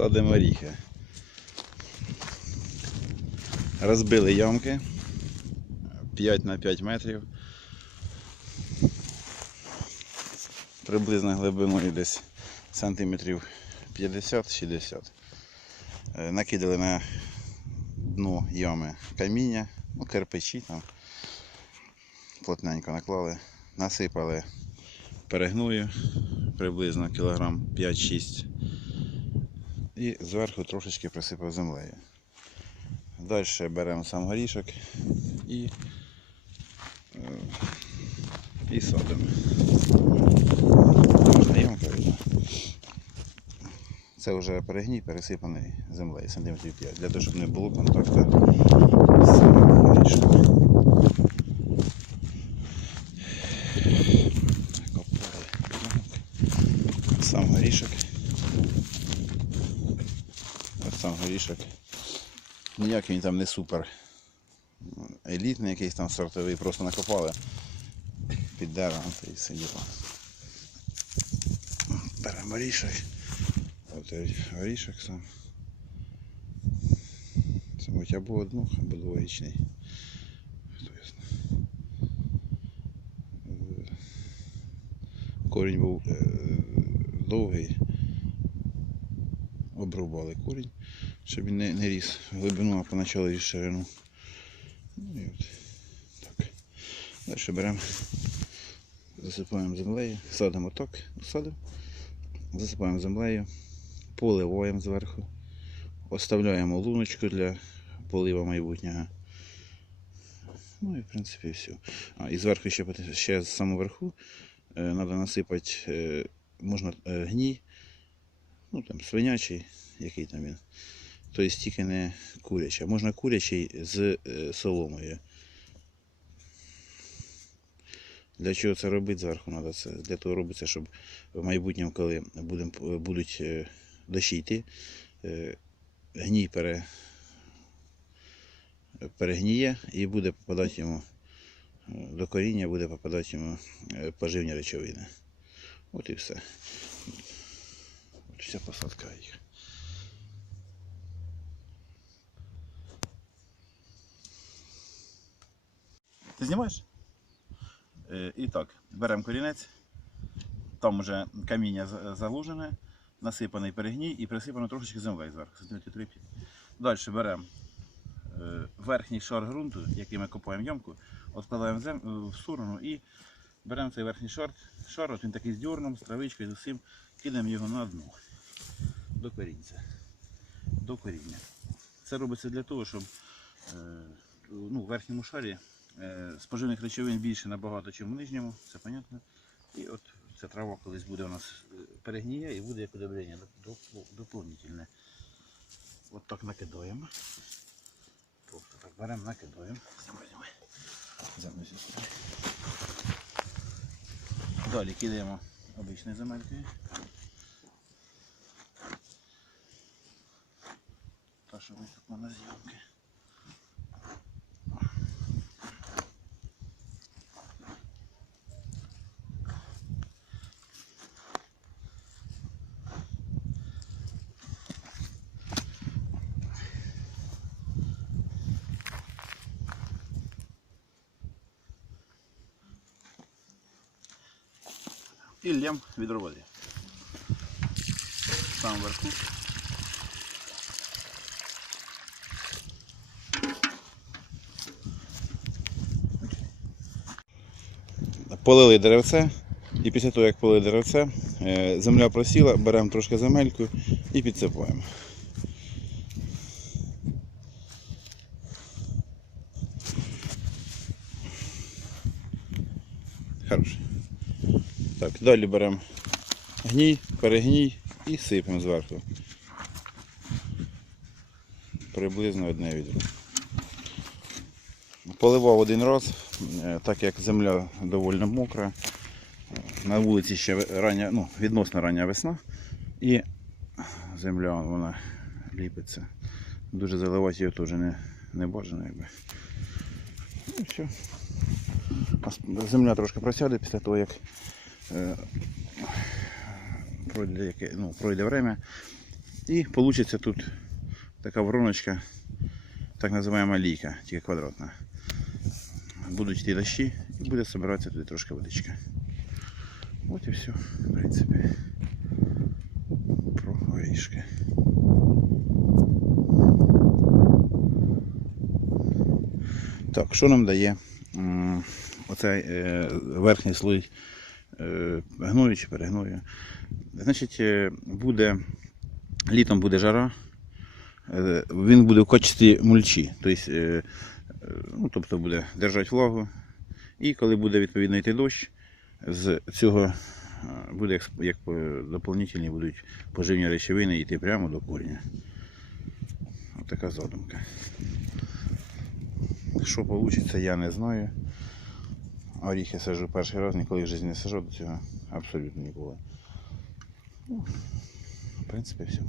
Садимо оріхи. Розбили ямки 5 на 5 метрів. Приблизно глибиною десь сантиметрів 50-60. Е, Накидали на дно ями каміння, ну, кирпичі там. Плотненько наклали, насипали перегною приблизно кілограм 5-6 і зверху трошечки присипав землею. Далі беремо сам горішок і, е, і садимо. Це вже перегній пересипаний землею сантиметрів 5, для того, щоб не було контакту з горішком. Копали ямок. Сам горішок. Ось сам горішок. Ніякий він там не супер елітний, якийсь там сортовий, просто накопали під деревом та і все діло. Беремо горішок. От горішок сам. Це мабуть або одну, або двоєчний. Корінь був е, довгий. Обрубали корінь, щоб він не, не ріс глибину, а поначалу ріс ширину. Ну і от так. Далі беремо, засипаємо землею, садимо так, садимо, засипаємо землею, поливаємо зверху, оставляємо луночку для полива майбутнього. Ну і в принципі все. А, і зверху ще, ще з самого верху треба насипати, е, можна е, гній, ну там свинячий, який там він. Тобто тільки не курячий. А можна курячий з е, соломою. Для чого це робити зверху? Надо це, для того робиться, щоб в майбутньому, коли будем, будуть е, дощі йти, е, гній пере, перегніє і буде попадати йому е, до коріння, буде попадати йому е, поживні речовини. От і все. От вся посадка їх. Ти знімаєш? Е, і так, беремо корінець, там вже каміння за- заложене, насипаний перегній і присипано трошечки землею зверху, Далі беремо е, верхній шар ґрунту, який ми копаємо ямку, відкладаємо зем- в сторону і беремо цей верхній шар, шар він такий з дьорном, з травичкою, з усім, кидаємо його на дно до корінця. До коріння. Це робиться для того, щоб е, ну, в верхньому шарі е, споживних речовин більше набагато, ніж в нижньому, це понятно. І от ця трава колись буде у нас е, перегніє і буде як удобрення доп- доп- доповнительне. От так накидаємо. Просто так беремо, накидаємо. Далі кидаємо обичною земелькою. Та, що висохла на зйомки. І льємо відро води. Там вверху. Полили деревце. І після того, як полили деревце, е, земля просіла, беремо трошки земельку і підсипаємо. Хороше. Так, далі беремо гній, перегній і сипемо зверху. Приблизно одне відро. Поливав один раз, е, так як земля доволі мокра. На вулиці ще рання, ну, відносно рання весна. І земля вона ліпиться. Дуже заливати її теж не, не бажано. Якби. Ну, все. Земля трошки просяде після того, як пройде, яке, ну, пройде время. І вийде тут така вороночка, так називаємо лійка, тільки квадратна. Будуть йти дощі і буде збиратися туди трошки водичка. От і все, в принципі. Про горішки. Так, що нам дає оцей е, верхній слой е, гною чи перегною? Значить, е, буде літом буде жара, е, він буде в качестві мульчі, тобто, е, е, ну, тобто буде держати влагу. І коли буде відповідно йти дощ, з цього е, буде як, як е, доповнительні будуть поживні речовини йти прямо до коріння. Ось така задумка. Що вийде, я не знаю. Оріхи сажу перший раз, ніколи в житті не сажу до цього. Абсолютно ніколи. Ну, в принципі, все.